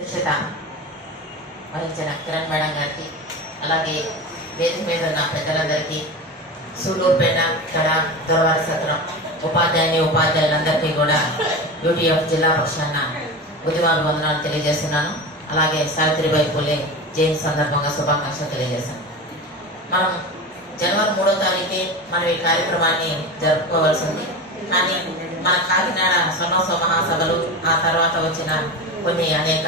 అధ్యక్షత వహించిన కిరణ్ మేడం గారికి అలాగే వేదిక మీద ఉన్న పెద్దలందరికీ సూలూరుపేట కడ దొరవారి సత్రం ఉపాధ్యాయుని ఉపాధ్యాయులందరికీ కూడా యూటీఎఫ్ జిల్లా పక్షాన ఉద్యమాలు వందనాలు తెలియజేస్తున్నాను. అలాగే సావిత్రిబాయి పూలే జయంతి సందర్భంగా శుభాకాంక్షలు తెలియజేశాను మనం జనవరి మూడో తారీఖే మనం ఈ కార్యక్రమాన్ని జరుపుకోవాల్సింది. కానీ మన కాకినాడ స్వర్ణోత్సవ మహాసభలు ఆ తర్వాత వచ్చిన కొన్ని అనేక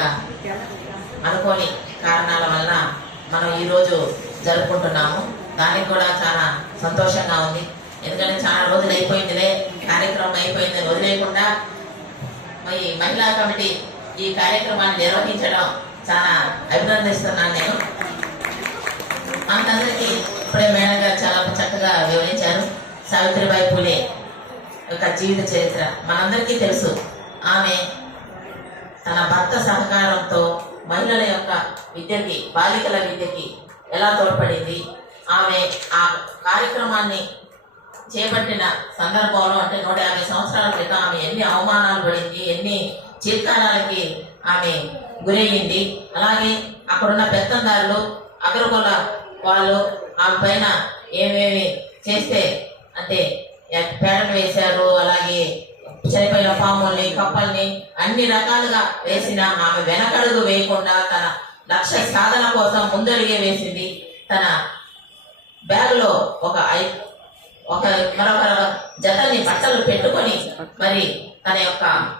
అనుకోని కారణాల వల్ల మనం ఈరోజు జరుపుకుంటున్నాము. దానికి కూడా చాలా సంతోషంగా ఉంది. ఎందుకంటే చాలా రోజులు అయిపోయిందిలే కార్యక్రమం అయిపోయింది. వదిలేయకుండా మరి మహిళా కమిటీ ఈ కార్యక్రమాన్ని నిర్వహించడం చాలా అభినందిస్తున్నాను నేను. అందరికీ ఇప్పుడే మేడం గారు చాలా చక్కగా వివరించారు. సావిత్రిబాయి పూలే యొక్క జీవిత చరిత్ర మనందరికీ తెలుసు. ఆమె తన భర్త సహకారంతో మహిళల యొక్క విద్యకి బాలికల విద్యకి ఎలా తోడ్పడింది? ఆమె ఆ కార్యక్రమాన్ని చేపట్టిన సందర్భంలో అంటే నూట యాభై సంవత్సరాల క్రితం ఆమె ఎన్ని అవమానాలు పడింది ఎన్ని చిత్కారాలకి ఆమె గురయ్యింది అలాగే అక్కడున్న పెత్తందారులు అగ్రకుల వాళ్ళు ఆమె పైన ఏమేమి చేస్తే అంటే ఎ- పేడను వేశారు అలాగే చనిపోయిన పాముల్ని కప్పల్ని అన్ని రకాలుగా వేసిన ఆమె వెనకడుగు వేయకుండా తన లక్ష్య సాధన కోసం ముందడుగే వేసింది. తన బ్యాగులో ఒక ఐ- ఒక మరొక జతని బట్టలు పెట్టుకొని మరి తన యొక్క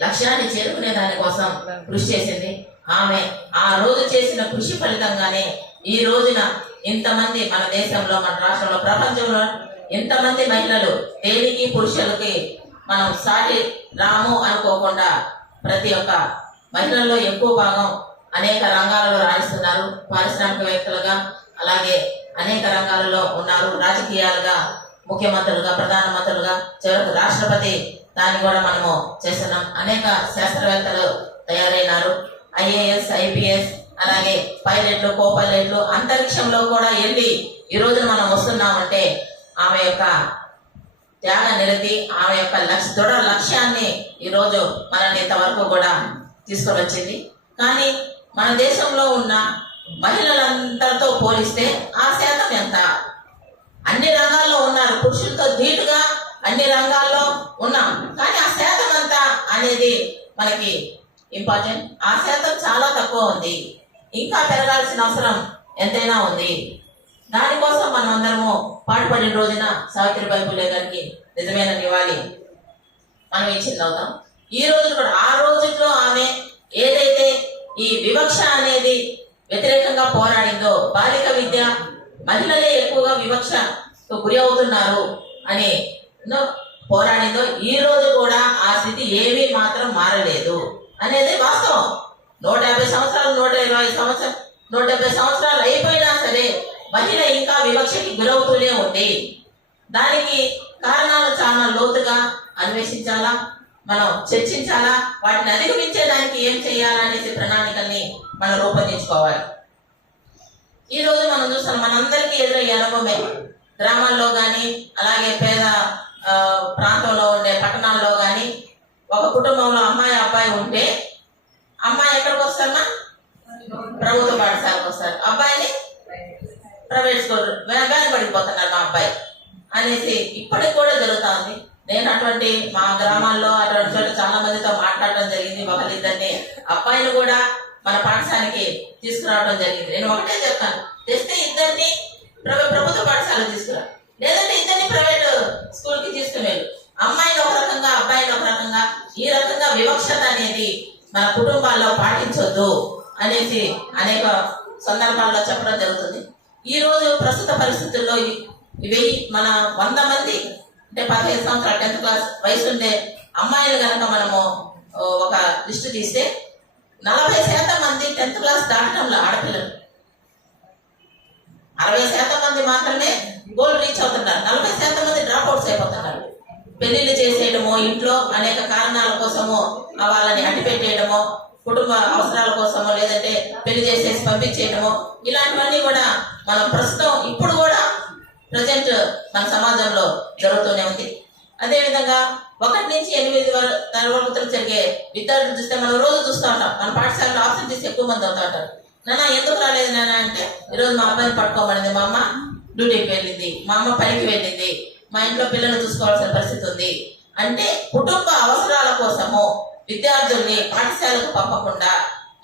లక్ష్యాన్ని చేరుకునే దానికోసం కృషి చేసింది. ఆమె ఆ రోజు చేసిన కృషి ఫలితంగానే ఈ రోజున ఇంతమంది మన దేశంలో మన రాష్ట్రంలో ప్రపంచంలో ఇంతమంది మహిళలు తేలికి పురుషులకి మనం సాటి రాము అనుకోకుండా ప్రతి ఒక్క మహిళల్లో ఎక్కువ భాగం అనేక రంగాలలో రాణిస్తున్నారు. పారిశ్రామికవేత్తలుగా అలాగే అనేక రంగాలలో ఉన్నారు. రాజకీయాలుగా ముఖ్యమంత్రులుగా ప్రధానమంత్రులుగా చివరకు రాష్ట్రపతి దాన్ని కూడా మనము చేస్తున్నాం. అనేక శాస్త్రవేత్తలు తయారైనారు. ఐఏఎస్ ఐపీఎస్ అలాగే పైలట్లు కో పైలట్లు అంతరిక్షంలో కూడా వెళ్ళి ఈ మనం వస్తున్నామంటే ఆమె యొక్క త్యాగ నిరతి ఆమె యొక్క లక్ష్య దృఢ లక్ష్యాన్ని ఈరోజు మనల్ని ఇంతవరకు కూడా తీసుకొని వచ్చింది కానీ మన దేశంలో ఉన్న మహిళలందరితో పోలిస్తే ఆ శాతం ఎంత? అన్ని రంగాల్లో ఉన్నారు. పురుషులతో ధీటుగా అన్ని రంగాల్లో ఉన్నాం. కానీ ఆ శాతం ఎంత అనేది మనకి ఇంపార్టెంట్ ఆ శాతం చాలా తక్కువ ఉంది. ఇంకా పెరగాల్సిన అవసరం ఎంతైనా ఉంది. దానికోసం మనం అందరము పాటుపడిన రోజున సావిత్రిబాయి పూలే గారికి నిజమైన నివాళి మనం ఇచ్చింది అవుతాం ఈ రోజు కూడా ఆ రోజుల్లో ఆమె ఏదైతే ఈ వివక్ష అనేది వ్యతిరేకంగా పోరాడిందో బాలిక విద్య మహిళలే ఎక్కువగా వివక్షకు గురి అవుతున్నారు అని పోరాడిందో ఈ రోజు కూడా ఆ స్థితి ఏమీ మాత్రం మారలేదు అనేది వాస్తవం. నూట యాభై సంవత్సరాలు నూట ఇరవై సంవత్సరం నూట డెబ్బై సంవత్సరాలు అయిపోయినా సరే మహిళ ఇంకా వివక్షకి గురవుతూనే ఉంది దానికి కారణాలు చాలా లోతుగా అన్వేషించాలా? మనం చర్చించాలా? వాటిని అధిగమించేదానికి ఏం చేయాలనేసి ప్రణాళికల్ని మనం రూపొందించుకోవాలి. ఈ రోజు మనం చూస్తాం మనందరికీ ఎదురయ్యే అనుభవమే గ్రామాల్లో కానీ అలాగే పేద ప్రాంతంలో ఉండే పట్టణాల్లో కానీ ఒక కుటుంబంలో అమ్మాయి అబ్బాయి ఉంటే అమ్మాయి ఎక్కడికి వస్తారమ్మా ప్రభుత్వ పాఠశాలకు వస్తారు. అబ్బాయిని ప్రైవేట్ స్కూల్ పడిపోతున్నారు మా అబ్బాయి. అనేసి ఇప్పటికి కూడా జరుగుతూ ఉంది నేను అటువంటి మా గ్రామాల్లో అటువంటి చోట చాలా మందితో మాట్లాడడం జరిగింది. ఒకరిద్దరిని అబ్బాయిని కూడా మన పాఠశాలకి తీసుకురావడం జరిగింది. నేను ఒకటే చెప్తాను. తెస్తే ఇద్దరిని ప్రభుత్వ పాఠశాల తీసుకురా. లేదంటే ఇద్దరిని ప్రైవేట్ స్కూల్కి తీసుకుని అమ్మాయిని ఒక రకంగా అబ్బాయిని ఒక రకంగా ఈ రకంగా వివక్షత అనేది మన కుటుంబాల్లో పాటించొద్దు అనేసి అనేక సందర్భాల్లో చెప్పడం జరుగుతుంది. ఈరోజు ప్రస్తుత పరిస్థితుల్లో వెయ్యి ఇవి మన వంద మంది అంటే పదిహేను సంవత్సరాల టెన్త్ క్లాస్ వయసు ఉండే అమ్మాయిలు కనుక మనము ఒక లిస్టు తీస్తే నలభై శాతం మంది టెన్త్ క్లాస్ దాటడంలో ఆడపిల్లలు. అరవై శాతం మంది మాత్రమే గోల్ రీచ్ అవుతున్నారు. నలభై శాతం మంది డ్రాప్ అవుట్స్ అయిపోతున్నారు. పెళ్ళిళ్ళు చేసేయడమో ఇంట్లో అనేక కారణాల కోసమో వాళ్ళని అడ్డుపెట్టేయడమో కుటుంబ అవసరాల కోసమో లేదంటే పెళ్ళి చేసేసి పంపించేయడమో ఇలాంటివన్నీ కూడా మనం ప్రస్తుతం ఇప్పుడు కూడా ప్రజెంట్ మన సమాజంలో జరుగుతూనే ఉంది. అదేవిధంగా ఒకటి నుంచి ఎనిమిది వర- తరగతులు జరిగే విద్యార్థులు చూస్తే మనం రోజు చూస్తూ ఉంటాం. మన పాఠశాలలో ఆబ్సెంటీస్ ఎక్కువ మంది అవుతా ఉంటారు. నాన్న ఎందుకు రాలేదు నాన్న? అంటే ఈరోజు మా అబ్బాయిని పట్టుకోమనింది. మా అమ్మ డ్యూటీకి వెళ్ళింది. మా అమ్మ పనికి వెళ్ళింది. మా ఇంట్లో పిల్లలు చూసుకోవాల్సిన పరిస్థితి ఉంది. అంటే కుటుంబ అవసరాల కోసము విద్యార్థుల్ని పాఠశాలకు పంపకుండా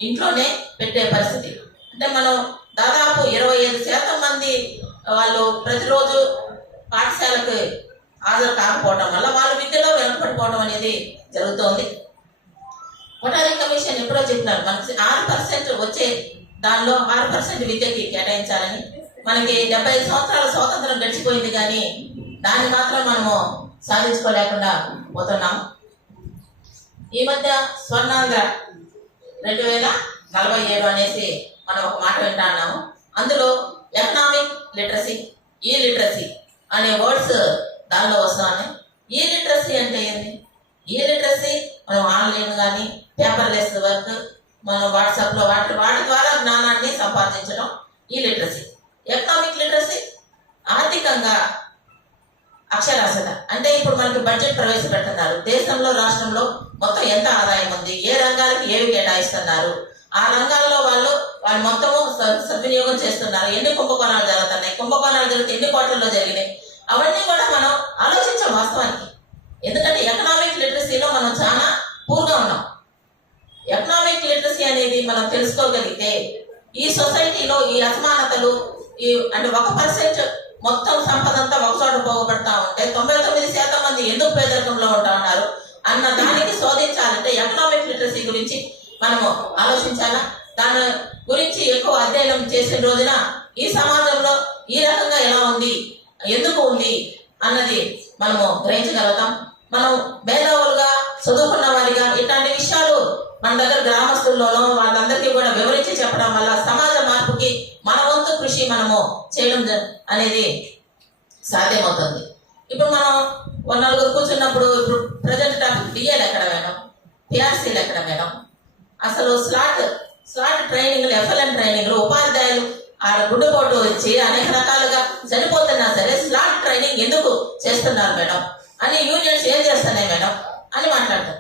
ఇంట్లోనే పెట్టే పరిస్థితి. అంటే మనం దాదాపు ఇరవై ఐదు శాతం మంది వాళ్ళు ప్రతిరోజు పాఠశాలకు హాజరు కాకపోవడం వల్ల వాళ్ళు విద్యలో వెనకపడిపోవడం అనేది జరుగుతోంది. కొటారి కమిషన్ ఎప్పుడో చెప్పినారు మనకి ఆరు పర్సెంట్ వచ్చే దానిలో ఆరు పర్సెంట్ విద్యకి కేటాయించాలని. మనకి డెబ్బై సంవత్సరాల స్వాతంత్రం గడిచిపోయింది కానీ దాన్ని మాత్రం మనము సాధించుకోలేకుండా పోతున్నాం. ఈ మధ్య స్వర్ణాంధ్ర రెండు వేల నలభై ఏడు అనేసి మనం ఒక మాట వింటున్నాము అందులో ఎకనామిక్ లిటరసీ ఈ లిటరసీ అనే వర్డ్స్ దానిలో వస్తున్నాయి. ఈ లిటరసీ అంటే ఏంది? ఈ లిటరసీ మనం ఆన్లైన్ కానీ పేపర్లెస్ వర్క్ మనం వాట్సాప్లో వాటి వాటి ద్వారా జ్ఞానాన్ని సంపాదించడం ఈ లిటరసీ ఎకనామిక్ లిటరసీ ఆర్థికంగా అక్షరాస్యత. అంటే ఇప్పుడు మనకి బడ్జెట్ ప్రవేశపెడుతున్నారు. దేశంలో రాష్ట్రంలో మొత్తం ఎంత ఆదాయం ఉంది? ఏ రంగాలకు ఏవి కేటాయిస్తున్నారు? ఆ రంగాల్లో వాళ్ళు వాళ్ళు మొత్తము సద్వినియోగం చేస్తున్నారు. ఎన్ని కుంభకోణాలు జరుగుతున్నాయి? కుంభకోణాలు జరిగితే ఎన్ని కోట్లలో జరిగినాయి? అవన్నీ కూడా మనం ఆలోచించాం వాస్తవానికి. ఎందుకంటే ఎకనామిక్ లిటరసీలో మనం చాలా పూర్గా ఉన్నాం. ఎకనామిక్ లిటరసీ అనేది మనం తెలుసుకోగలిగితే ఈ సొసైటీలో ఈ అసమానతలు ఈ అంటే ఒక పర్సెంట్ మొత్తం సంపద అంతా ఒక చోట పోగొడతా ఉంటే తొంభై తొమ్మిది శాతం మంది ఎందుకు పేదరికంలో ఉంటా ఉన్నారు అన్న దానికి శోధించాలంటే ఎకనామిక్ లిటరసీ గురించి మనము ఆలోచించాలా? దాని గురించి ఎక్కువ అధ్యయనం చేసిన రోజున ఈ సమాజంలో ఈ రకంగా ఎలా ఉంది ఎందుకు ఉంది అన్నది మనము గ్రహించగలుగుతాం. మనం భేదవులుగా చదువుకున్న వారిగా ఇట్లాంటి విషయాలు మన దగ్గర గ్రామస్తుల్లోనూ వాళ్ళందరికీ కూడా వివరించి చెప్పడం వల్ల సమాజ మార్పుకి మన వంతు కృషి మనము చేయడం అనేది సాధ్యమవుతుంది. ఇప్పుడు మనం ఓ నలుగురు కూర్చున్నప్పుడు ఇప్పుడు ప్రజెంట్ టాపిక్ డిఎల్ ఎక్కడ మేడం? పిఆర్సీలు ఎక్కడ మేడం? అసలు స్లాట్ స్లాట్ ట్రైనింగ్లు ఎఫ్ఎల్ఎన్ ట్రైనింగ్లు ఉపాధ్యాయులు ఆడ గుడ్డుపోటు వచ్చి అనేక రకాలుగా చనిపోతున్నా సరే స్లాట్ ట్రైనింగ్ ఎందుకు చేస్తున్నారు మేడం? అని యూనియన్స్ ఏం చేస్తున్నాయి మేడం? అని మాట్లాడతారు.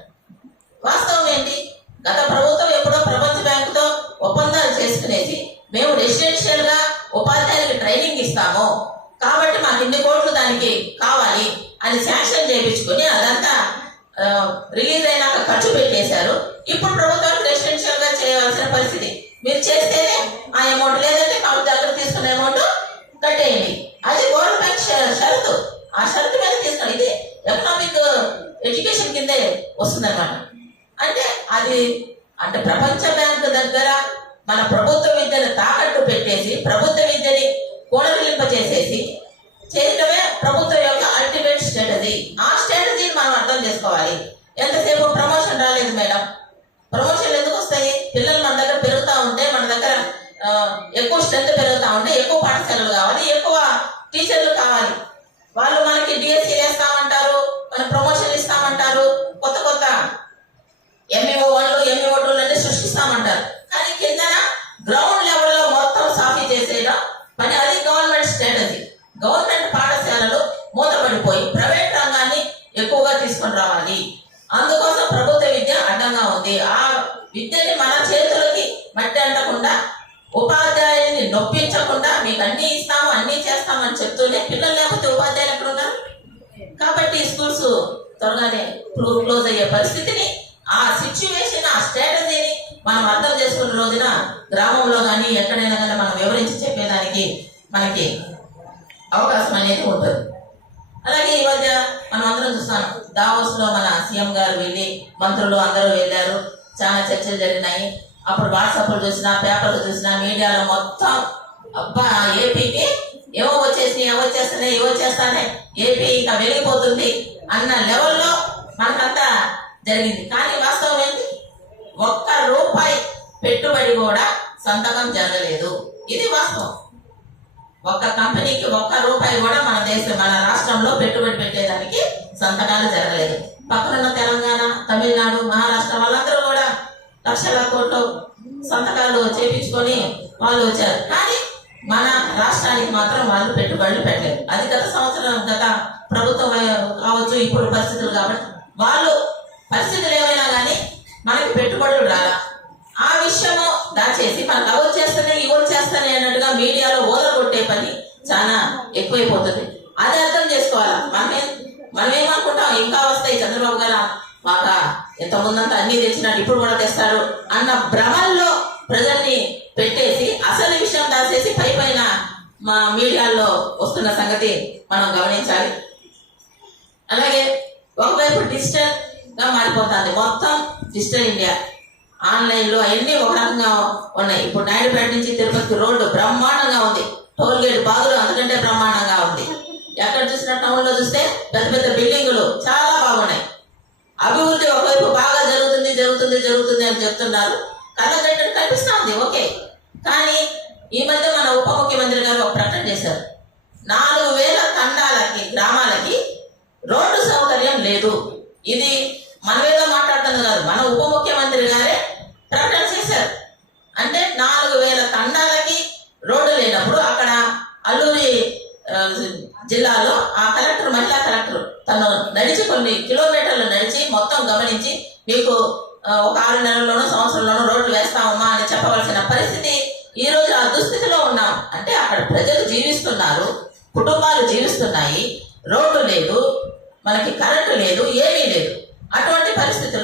వాస్తవం ఏంటి? గత ప్రభుత్వం ఎప్పుడో ప్రపంచ బ్యాంకుతో ఒప్పందాలు చేసుకునేసి మేము రెసిడెన్షియల్గా ఉపాధ్యాయులకు ట్రైనింగ్ ఇస్తాము. కాబట్టి మాకు ఇన్ని కోట్లు దానికి కావాలి అని శాంక్షన్ చేయించుకుని అదంతా రిలీజ్ అయినాక ఖర్చు పెట్టేశారు. ఇప్పుడు ప్రభుత్వానికి రెసిడెన్షియల్గా చేయవలసిన పరిస్థితి. మీరు చేస్తేనే ఆ అమౌంట్ లేదంటే మాకు దగ్గర తీసుకున్న అమౌంట్ కట్టేయండి అది గవర్నమెంట్ షరతు. ఆ షరతు మీద తీసుకోండి ఇది ఎకనామిక్ ఎడ్యుకేషన్ కిందే వస్తుందన్నమాట. అంటే అది అంటే ప్రపంచ బ్యాంక్ దగ్గర మన ప్రభుత్వ విద్యను తాకట్టు పెట్టేసి ప్రభుత్వ విద్యని కూడలింపచేసేసి చేయడమే ప్రభుత్వం యొక్క అల్టిమేట్ స్ట్రాటజీ ఆ స్ట్రాటజీని మనం అర్థం చేసుకోవాలి. ఎంతసేపు ప్రమోషన్ రాలేదు మేడం? ప్రమోషన్లు ఎందుకు వస్తాయి? పిల్లలు మన దగ్గర పెరుగుతూ ఉంటే మన దగ్గర ఎక్కువ స్ట్రెంత్ పెరుగుతూ ఉంటే ఎక్కువ పాఠశాలలు కావాలి ఎక్కువ టీచర్లు కావాలి. వాళ్ళు మనకి డిఎస్సీ చేస్తామంటారు మన ప్రమోషన్ ఇస్తామంటారు కొత్త కొత్త ఎంఈఓ ఎంఈఓ ఆ విద్యని మన చేతులకి మట్టి అంటకుండా ఉపాధ్యాయుని నొప్పించకుండా మీకు అన్ని ఇస్తాము అన్ని చేస్తామని చెప్తూనే పిల్లలు లేకపోతే ఉపాధ్యాయులు ఎక్కడ ఉన్నారు కాబట్టి స్కూల్స్ త్వరగానే క్లోజ్ అయ్యే పరిస్థితిని ఆ సిచ్యువేషన్ ఆ స్ట్రాటజీని మనం అర్థం చేసుకున్న రోజున గ్రామంలో కానీ ఎక్కడైనా కానీ మనం వివరించి చెప్పేదానికి మనకి అవకాశం అనేది ఉంటుంది. అలాగే ఈ మధ్య మనం అందరం చూస్తాం దావోస్లో మన సీఎం గారు వెళ్ళి మంత్రులు అందరూ వెళ్ళారు. చాలా చర్చలు జరిగినాయి. అప్పుడు వాట్సాప్లో చూసినా పేపర్లు చూసినా మీడియాలో మొత్తం అబ్బా ఏపీకి ఏవో వచ్చేసినాయి ఏవో వచ్చేస్తున్నాయి ఏవో చేస్తానే ఏపీ ఇంకా వెళ్ళిపోతుంది అన్న లెవెల్లో మనకంతా జరిగింది. కానీ వాస్తవం ఏంటి? ఒక్క రూపాయి పెట్టుబడి కూడా సంతకం జరగలేదు. ఇది వాస్తవం. ఒక్క కంపెనీకి ఒక్క రూపాయి కూడా మన దేశం మన రాష్ట్రంలో పెట్టుబడి పెట్టేదానికి సంతకాలు జరగలేదు. పక్కనున్న తెలంగాణ తమిళనాడు మహారాష్ట్ర వాళ్ళందరూ కూడా లక్షల కోట్లు సంతకాలు చేపించుకొని వాళ్ళు వచ్చారు. కానీ మన రాష్ట్రానికి మాత్రం వాళ్ళు పెట్టుబడులు పెట్టలేదు. అది గత సంవత్సరం గత ప్రభుత్వం కావచ్చు ఇప్పుడు పరిస్థితులు కాబట్టి వాళ్ళు పరిస్థితులు ఏమైనా కానీ మనకి పెట్టుబడులు రాలా. ఆ విషయము దాచేసి మనకు అవి వచ్చేస్తానే ఇవి వచ్చేస్తానే అన్నట్టుగా మీడియాలో ఓదరగొట్టే పని చాలా ఎక్కువైపోతుంది. అది అర్థం చేసుకోవాలా? మనమే మనం ఏమనుకుంటాం ఇంకా వస్తాయి చంద్రబాబు గారు మాక ఎంత ముందంతా అన్ని తెచ్చినట్టు ఇప్పుడు కూడా తెస్తారు అన్న భ్రమల్లో ప్రజల్ని పెట్టేసి అసలు విషయం దాచేసి పై పైన మా మీడియాల్లో వస్తున్న సంగతి మనం గమనించాలి. అలాగే ఒకవైపు డిజిటల్గా మారిపోతుంది. మొత్తం డిజిటల్ ఇండియా. ఆన్లైన్లో అవన్నీ ఒక రకంగా ఉన్నాయి. ఇప్పుడు నాయుడుపేట నుంచి తిరుపతి రోడ్డు బ్రహ్మాండంగా ఉంది. టోల్ గేట్ బాగులు అందుకంటే బ్రహ్మాండంగా ఉంది. ఎక్కడ చూసినా టౌన్లో చూస్తే పెద్ద పెద్ద బిల్డింగులు చాలా బాగున్నాయి. అభివృద్ధి ఒకవైపు బాగా జరుగుతుంది జరుగుతుంది జరుగుతుంది అని చెప్తున్నారు. కళ్ళగట్టడం కనిపిస్తా ఉంది ఓకే. కానీ ఈ మధ్య మన ఉప ముఖ్యమంత్రి గారు ఒక ప్రకటన చేశారు. నాలుగు వేల తండాలకి గ్రామాలకి రోడ్డు సౌకర్యం లేదు. ఇది మనమేదో మాట్లాడుతుంది కాదు మన ఉప ముఖ్యమంత్రి గారే ప్రకటన చేశారు అంటే నాలుగు వేల తండాలకి రోడ్డు లేనప్పుడు అక్కడ అల్లూరి ఆ, జిల్లాలో ఆ కలెక్టర్ మహిళా కలెక్టర్ తను కొన్ని కిలోమీటర్లు నడిచి మొత్తం గమనించి మీకు ఒక ఆరు నెలల్లోనూ సంవత్సరంలోనూ రోడ్లు వేస్తామమ్మా అని చెప్పవలసిన పరిస్థితి ఈ రోజు ఆ దుస్థితిలో ఉన్నాం. అంటే అక్కడ ప్రజలు జీవిస్తున్నారు కుటుంబాలు జీవిస్తున్నాయి రోడ్డు లేదు మనకి కరెంటు లేదు ఏమీ లేదు. అటువంటి పరిస్థితి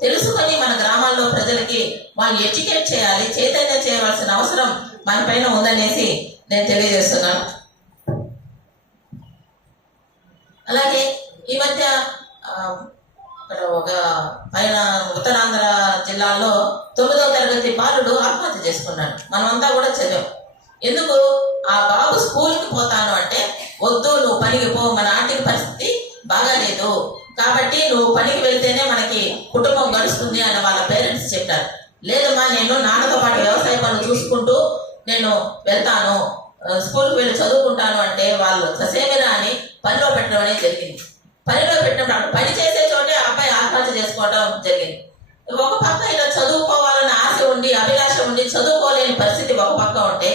తెలుసుకొని మన గ్రామాల్లో ప్రజలకి వాళ్ళు ఎడ్యుకేట్ చేయాలి చైతన్యం చేయవలసిన అవసరం మన పైన ఉందనేసి నేను తెలియజేస్తున్నాను. అలాగే ఈ మధ్య ఇక్కడ ఒక పైన ఉత్తరాంధ్ర జిల్లాలో తొమ్మిదవ తరగతి బాలుడు ఆత్మహత్య చేసుకున్నాడు. మనమంతా కూడా చదివాం. ఎందుకు? ఆ బాబు స్కూల్కి పోతాను అంటే వద్దు నువ్వు పనికి పో మన ఆర్థిక పరిస్థితి బాగాలేదు. కాబట్టి నువ్వు పనికి వెళ్తేనే మనకి కుటుంబం గడుస్తుంది అని వాళ్ళ పేరెంట్స్ చెప్పారు. లేదమ్మా నేను నాన్నతో పాటు వ్యవసాయ పనులు చూసుకుంటూ నేను వెళ్తాను స్కూల్కి వెళ్ళి చదువుకుంటాను అంటే వాళ్ళు ససేమిరా అని పనిలో పెట్టడం అనేది జరిగింది. పనిలో పెట్టినప్పుడు పని చేసే చోటే అబ్బాయి ఆత్మహత్య చేసుకోవడం జరిగింది. ఒక పక్క ఇలా చదువుకోవాలని ఆశ ఉండి అభిలాష ఉండి చదువుకోలేని పరిస్థితి ఒక పక్క ఉంటే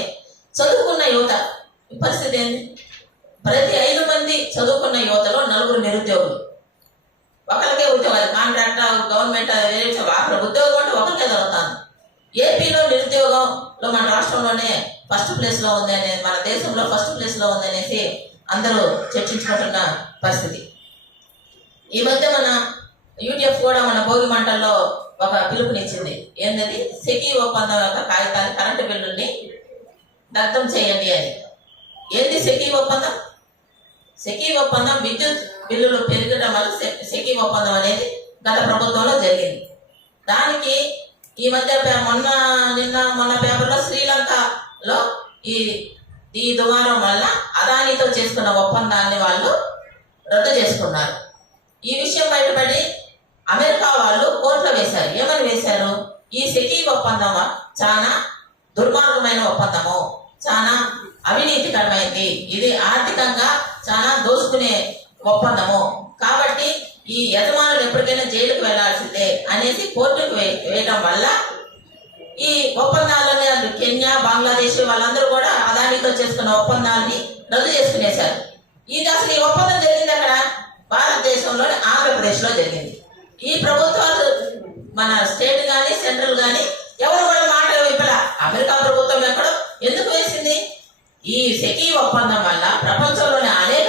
చదువుకున్న యువత పరిస్థితి ఏంది? ప్రతి ఐదు మంది చదువుకున్న యువతలో నలుగురు నిరుద్యోగులు. ఒకరికే ఉద్యోగాలు కాంట్రాక్ట్ గవర్నమెంట్ వేరే అక్కడ ఉద్యోగం అంటే ఒకరికే దొరుకుతుంది ఏపీలో నిరుద్యోగంలో మన రాష్ట్రంలోనే ఫస్ట్ ప్లేస్లో ఉంది మన దేశంలో ఫస్ట్ ప్లేస్లో ఉంది అనేసి అందరూ చర్చించుకుంటున్న పరిస్థితి. ఈ మధ్య మన యూటీఎఫ్ కూడా మన భోగి మంటల్లో ఒక పిలుపునిచ్చింది. ఏంటది సెకీ ఒప్పందం యొక్క కాగితాలు కరెంటు బిల్లుల్ని దగ్ధం చేయండి అని. ఏంది సెకీ ఒప్పందం? సెకీ ఒప్పందం విద్యుత్ బిల్లులు పెరగడం వల్ల సెకీ ఒప్పందం అనేది గత ప్రభుత్వంలో జరిగింది. దానికి ఈ మధ్య పే- మొన్న నిన్న మొన్న పేపర్లో శ్రీలంకలో ఈ ఈ దుమారం వల్ల అదానితో చేసుకున్న ఒప్పందాన్ని వాళ్ళు రద్దు చేసుకున్నారు. ఈ విషయం బయటపడి అమెరికా వాళ్ళు కోర్టులో వేశారు. ఏమని వేశారు? ఈ సెకీ ఒప్పందం చాలా దుర్మార్గమైన ఒప్పందము. చాలా అవినీతికరమైంది. ఇది ఆర్థికంగా చాలా దోసుకునే ఒప్పందము. కాబట్టి ఈ యజమానులు ఎప్పటికైనా జైలుకు వెళ్ళాల్సిందే అనేసి కోర్టుకు వే- వేయడం వల్ల ఈ ఒప్పందాలని అటు కెన్యా బంగ్లాదేశ్ వాళ్ళందరూ కూడా అదానితో చేసుకున్న ఒప్పందాన్ని రద్దు చేసుకునేశారు. ఇది అసలు ఈ ఒప్పందం జరిగింది అక్కడ భారతదేశంలోని ఆంధ్రప్రదేశ్లో జరిగింది. ఈ ప్రభుత్వాలు మన స్టేట్ కానీ సెంట్రల్ కానీ ఎవరు కూడా మాట విప్పల. అమెరికా ప్రభుత్వం ఎక్కడో ఎందుకు వేసింది? ఈ సెకీ ఒప్పందం వల్ల ప్రపంచంలోని అనేక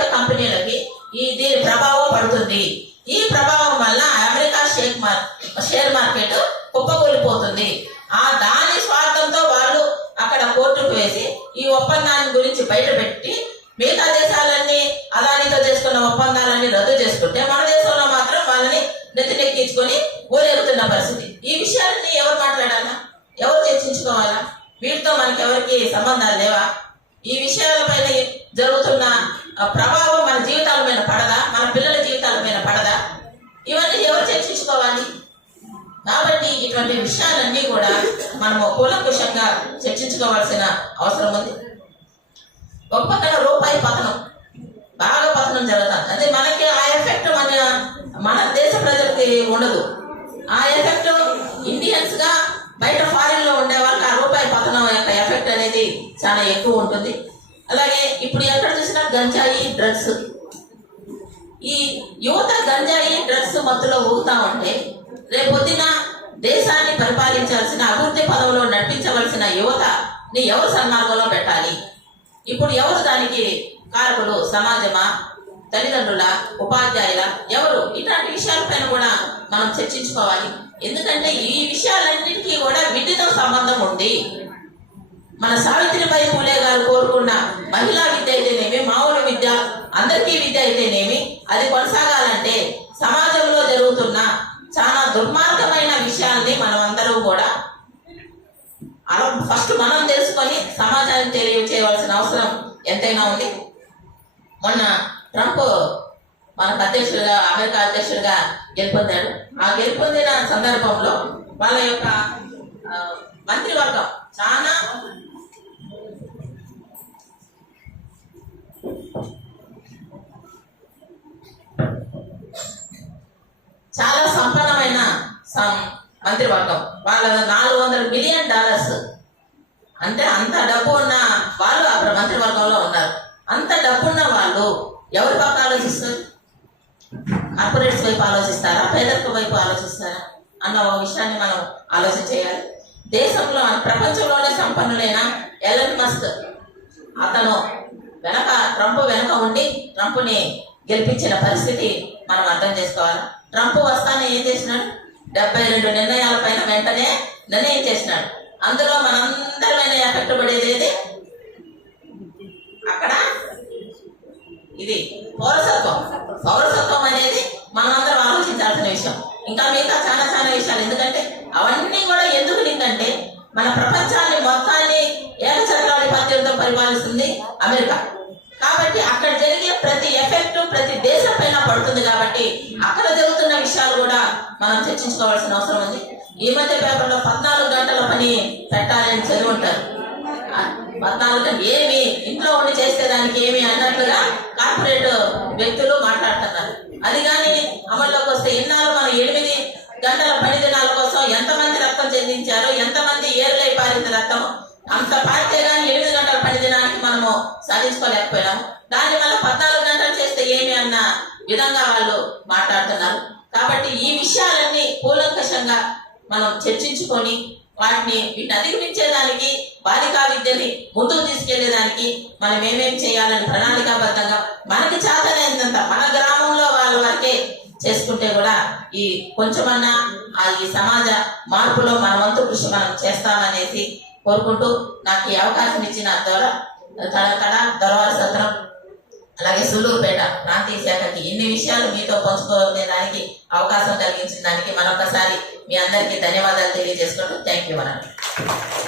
ఈ దీని ప్రభావం పడుతుంది. ఈ ప్రభావం వల్ల అమెరికా షేర్ మార్ షేర్ మార్కెట్ కుప్పకూలిపోతుంది. ఆ దాని స్వార్థంతో వాళ్ళు అక్కడ కోర్టుకు వేసి ఈ ఒప్పందాన్ని గురించి బయట పరీక్షించుకోవాలి కాబట్టి ఇటువంటి విషయాలన్నీ కూడా మనము కూలంకుషంగా చర్చించుకోవాల్సిన అవసరం ఉంది. ఒక పక్కన రూపాయి పతనం. బాగా పతనం జరుగుతుంది. అదే మనకి ఆ ఎఫెక్ట్ మన మన దేశ ప్రజలకి ఉండదు. ఆ ఎఫెక్ట్ ఇండియన్స్గా బయట ఫారిన్లో ఉండే వాళ్ళకి ఆ రూపాయి పతనం యొక్క ఎఫెక్ట్ అనేది చాలా ఎక్కువ ఉంటుంది. అలాగే ఇప్పుడు ఎక్కడ చూసినా గంజాయి డ్రగ్స్. ఈ యువత గంజాయి డ్రగ్స్ మత్తులో ఊగుతా ఉంటే రేపొద్దున దేశాన్ని పరిపాలించాల్సిన అభివృద్ధి పదవిలో నడిపించవలసిన యువతని ఎవరు సన్మార్గంలో పెట్టాలి? ఇప్పుడు ఎవరు దానికి కారకులు? సమాజమా? తల్లిదండ్రుల? ఉపాధ్యాయుల? ఎవరు? ఇట్లాంటి విషయాలపైన కూడా మనం చర్చించుకోవాలి. ఎందుకంటే ఈ విషయాలన్నింటికీ కూడా విద్యతో సంబంధం ఉంది. మన సావిత్రిబాయి పూలే గారు కోరుకున్న మహిళా విద్య అయితేనేమి మామూలు విద్య అందరికీ విద్య అయితేనేమి అది కొనసాగాలంటే సమాజంలో జరుగుతున్న చాలా దుర్మార్గమైన విషయాల్ని మనం అందరం కూడా అలా ఫస్ట్ మనం తెలుసుకొని సమాజానికి తెలియచేయవలసిన అవసరం ఎంతైనా ఉంది. మొన్న ట్రంప్ మనకు అధ్యక్షుడిగా అమెరికా అధ్యక్షుడిగా గెలుపొందాడు. ఆ గెలుపొందిన సందర్భంలో వాళ్ళ యొక్క మంత్రివర్గం చాలా చాలా సంపన్నమైన సం- మంత్రివర్గం. వాళ్ళ నాలుగు వందల మిలియన్ డాలర్స్. అంటే అంత డబ్బు ఉన్న వాళ్ళు అక్కడ మంత్రివర్గంలో ఉన్నారు. అంత డబ్బున్న వాళ్ళు ఎవరి పక్క ఆలోచిస్తారు? కార్పొరేట్స్ వైపు ఆలోచిస్తారా? పేదరిక వైపు ఆలోచిస్తారా? అన్న ఒక విషయాన్ని మనం ఆలోచన చేయాలి. దేశంలో ప్రపంచంలోనే సంపన్నులైన ఎలన్ మస్క్. అతను వెనక ట్రంప్ వెనక ఉండి ట్రంప్ని గెలిపించిన పరిస్థితి మనం అర్థం చేసుకోవాలి? ట్రంప్ వస్తానే ఏం చేసినాడు? డెబ్బై రెండు నిర్ణయాల పైన వెంటనే నిర్ణయం చేసినాడు. అందులో మనందరమైన ఎఫెక్ట్ పడేది ఏది? అక్కడ ఇది పౌరసత్వం. పౌరసత్వం అనేది మనందరం ఆలోచించాల్సిన విషయం. ఇంకా మిగతా చాలా చాలా విషయాలు. ఎందుకంటే అవన్నీ కూడా ఎందుకు లింక్ మన ప్రపంచాన్ని మొత్తాన్ని ఏకచక్రాధిపత్యంతో పరిపాలిస్తుంది అమెరికా. కాబట్టి అక్కడ జరిగే ప్రతి ఎఫెక్ట్ ప్రతి దేశం పైన పడుతుంది కాబట్టి అక్కడ జరుగుతున్న విషయాలు కూడా మనం చర్చించుకోవాల్సిన అవసరం ఉంది. ఈ మధ్య పేపర్లో పద్నాలుగు గంటల పని పెట్టాలని చదువుంటారు పద్నాలుగు గంటలు ఏమి? ఇంట్లో ఉండి చేసేదానికి ఏమి అన్నట్లుగా కార్పొరేట్ వ్యక్తులు మాట్లాడుతున్నారు. అది కానీ అమల్లోకి వస్తే ఇన్నాళ్ళు మనం ఎనిమిది గంటల పని దినాల కోసం ఎంతమంది రక్తం చెందించారో ఎంతమంది ఏరులై పారింది రక్తం అంత పారితే ఎనిమిది గంటల పని దినానికి మనము సాధించుకోలేకపోయినాము. దాని వల్ల పద్నాలుగు గంటలు చేస్తే ఏమి అన్న విధంగా వాళ్ళు మాట్లాడుతున్నారు. కాబట్టి ఈ విషయాలన్నీ కూలంకషంగా మనం చర్చించుకొని వాటిని వీటిని అధిగమించేదానికి బాలికా విద్యని ముందుకు తీసుకెళ్ళేదానికి మనం ఏమేమి చేయాలని ప్రణాళికాబద్ధంగా మనకి చేతనైనంత మన గ్రామంలో వాళ్ళ వరకే చేసుకుంటే కూడా ఈ కొంచెమన్నా ఆ ఈ సమాజ మార్పులో మన వంతు కృషి మనం చేస్తామనేసి కోరుకుంటూ నాకు ఈ అవకాశం ఇచ్చిన దొర తడ తడ దొరవారి సత్రం అలాగే సుల్లూరుపేట ప్రాంతీయ శాఖకి ఇన్ని విషయాలు మీతో పంచుకునే దానికి అవకాశం కలిగించిన దానికి మరొకసారి మీ అందరికీ ధన్యవాదాలు తెలియజేసుకుంటూ థ్యాంక్ యూ అనండి